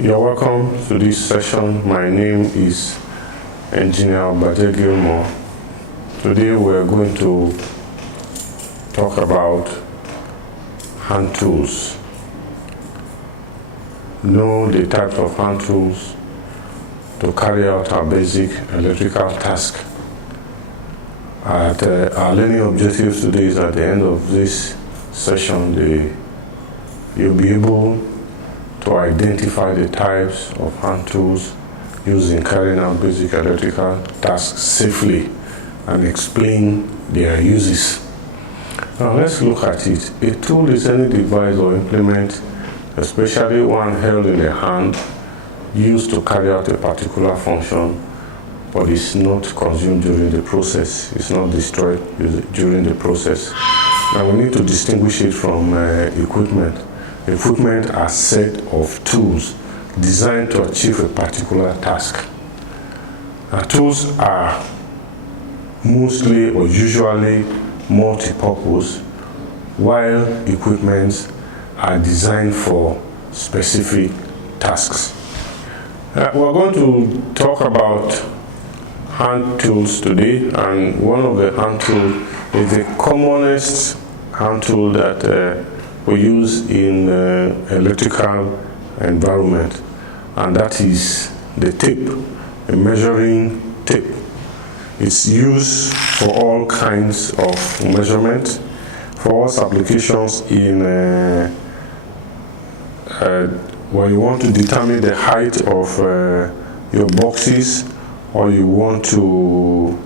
You're welcome to this session. My name is Engineer Baje Gilmore. Today we're going to talk about hand tools. Know the types of hand tools to carry out our basic electrical task. Our learning objectives today is at the end of this session, you'll be able to identify the types of hand tools used in carrying out basic electrical tasks safely and explain their uses. Now let's look at it. A tool is any device or implement, especially one held in the hand, used to carry out a particular function, but is not consumed during the process. It's not destroyed during the process. Now we need to distinguish it from equipment. Equipment are a set of tools designed to achieve a particular task. Now, tools are mostly or usually multi-purpose, while equipments are designed for specific tasks. We're going to talk about hand tools today, and one of the hand tools is the commonest hand tool that we use in electrical environment, and that is the tape, a measuring tape. It's used for all kinds of measurement, for all applications in when you want to determine the height of your boxes, or you want to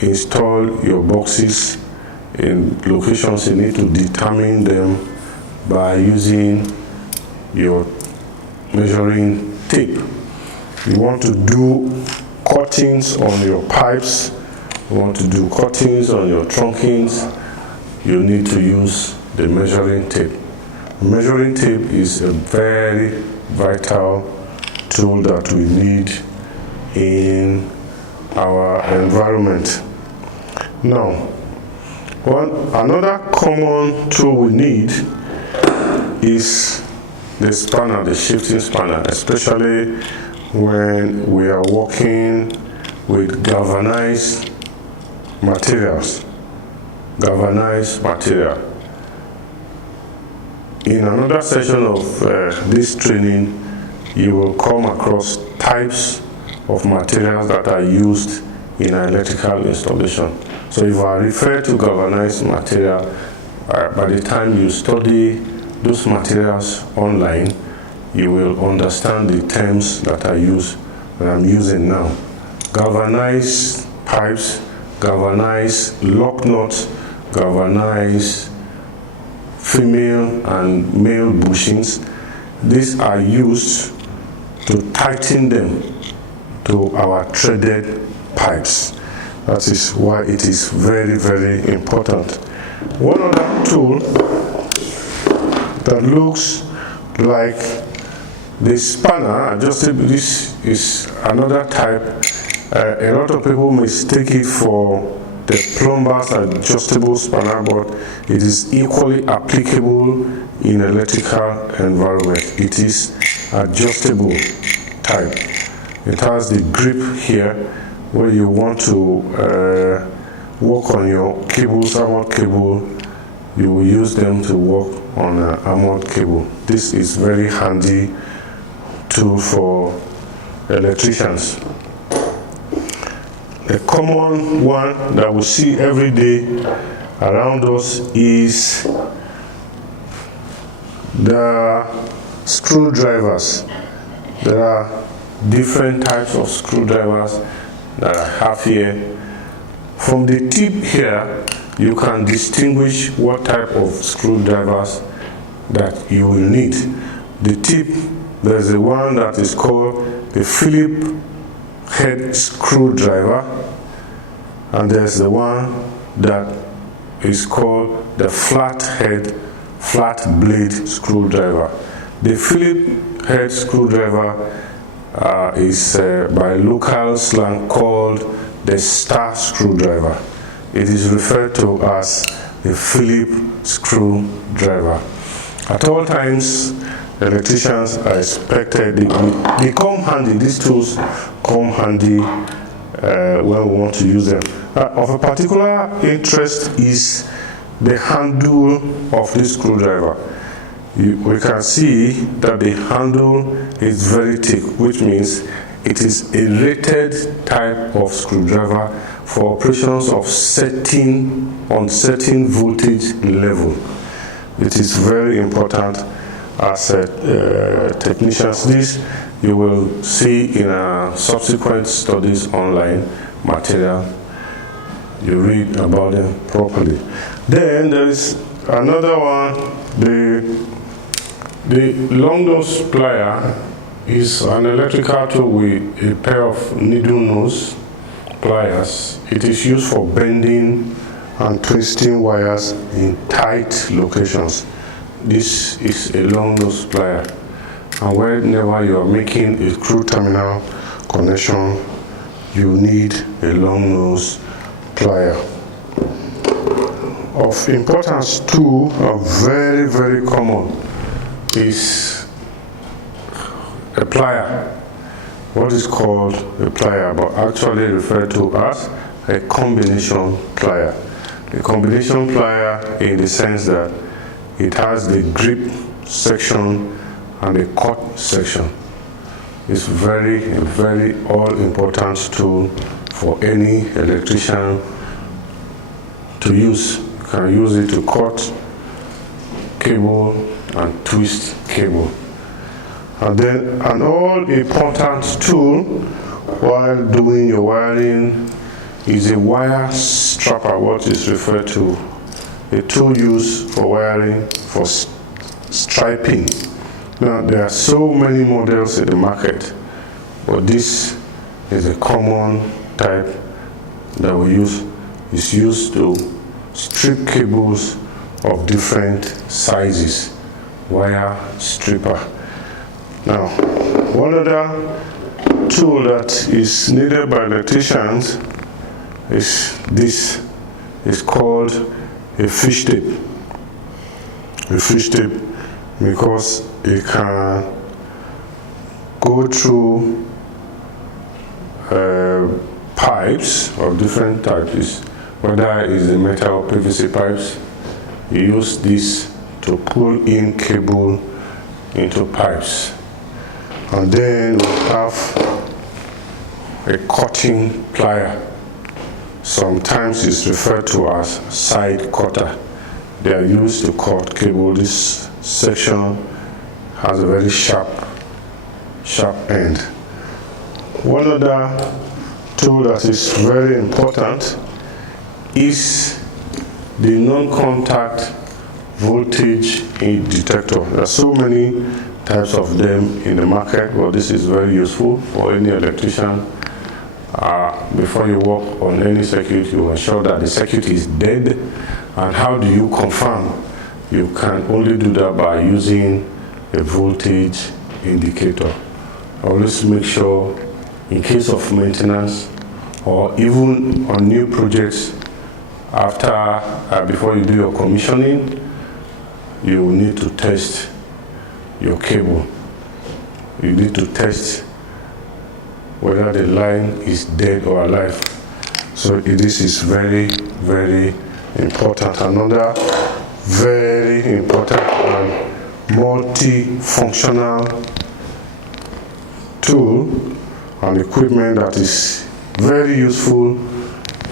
install your boxes in locations, you need to determine them by using your measuring tape. You want to do cuttings on your pipes, you want to do cuttings on your trunkings, you need to use the measuring tape. Measuring tape is a very vital tool that we need in our environment. Now, another common tool we need is the spanner, the shifting spanner, especially when we are working with galvanized materials. Galvanized material. In another session of this training, you will come across types of materials that are used in electrical installation. So if I refer to galvanized material, by the time you study those materials online, you will understand the terms that I use that I'm using now. Galvanized pipes, galvanized lock nuts, galvanized female and male bushings. These are used to tighten them to our threaded pipes. That is why it is very, very important. One other tool that looks like the spanner, adjustable, this is another type. A lot of people mistake it for the plumber's adjustable spanner, but it is equally applicable in electrical environment. It is adjustable type. It has the grip here where you want to work on your cables, armored cable. You will use them to work on an armored cable. This is very handy tool for electricians. A common one that we see every day around us is the screwdrivers. There are different types of screwdrivers that I have here. From the tip here, you can distinguish what type of screwdrivers that you will need. The tip, there's the one that is called the Phillips head screwdriver, and there's the one that is called the flat blade screwdriver. The Phillips head screwdriver is by local slang called the star screwdriver. It is referred to as the Phillips screwdriver. At all times, electricians are expected, they come handy, these tools come handy when we want to use them. Of a particular interest is the handle of this screwdriver. We can see that the handle is very thick, which means it is a rated type of screwdriver for operations of certain voltage level. It is very important as technicians. This you will see in subsequent studies online material. You read about them properly. Then there is another one, the long nose plier is an electrical tool with a pair of needle nose pliers. It is used for bending and twisting wires in tight locations. This is a long nose plier, and whenever you are making a screw terminal connection, you need a long nose plier. Of importance too, are very, very common, is a plier. What is called a plier, but actually referred to as a combination plier. A combination plier in the sense that it has the grip section and the cut section. It's very all important tool for any electrician to use. You can use it to cut cable and twist cable. And then an all important tool while doing your wiring is a wire strapper, what is referred to, a tool used for wiring for striping. Now there are so many models in the market, but this is a common type that we use. It's used to strip cables of different sizes, wire stripper. Now, one other tool that is needed by electricians is this. It's called a fish tape. A fish tape, because it can go through pipes of different types, whether it's the metal or PVC pipes. You use this to pull in cable into pipes. And then we have a cutting plier. Sometimes it's referred to as side cutter. They are used to cut cable. This section has a very sharp end. One other tool that is very important is the non-contact voltage detector. There are so many types of them in the market, but this is very useful for any electrician. Before you work on any circuit, you ensure that the circuit is dead. And how do you confirm? You can only do that by using a voltage indicator. Always make sure, in case of maintenance or even on new projects, before you do your commissioning, you need to test your cable. You need to test whether the line is dead or alive. So this is very, very important. Another very important and multifunctional tool and equipment that is very useful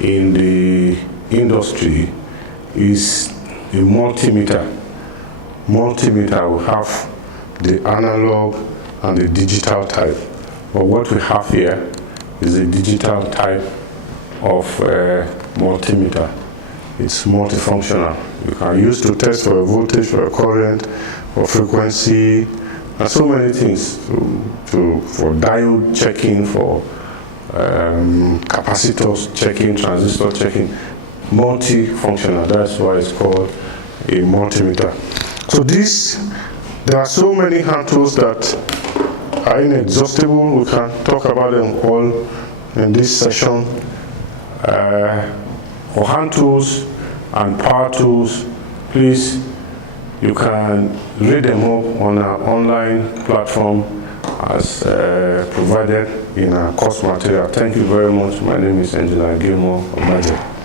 in the industry is a multimeter. Multimeter will have the analog and the digital type. But what we have here is a digital type of multimeter. It's multifunctional. You can use to test for a voltage, for a current, for frequency, and so many things. For diode checking, for capacitors checking, transistor checking. Multifunctional. That's why it's called a multimeter. So there are so many hand tools that are inexhaustible. We can talk about them all in this session. For hand tools and power tools, please You can read them up on our online platform as provided in our course material. Thank you very much. My name is Angela Gilmore Obaje.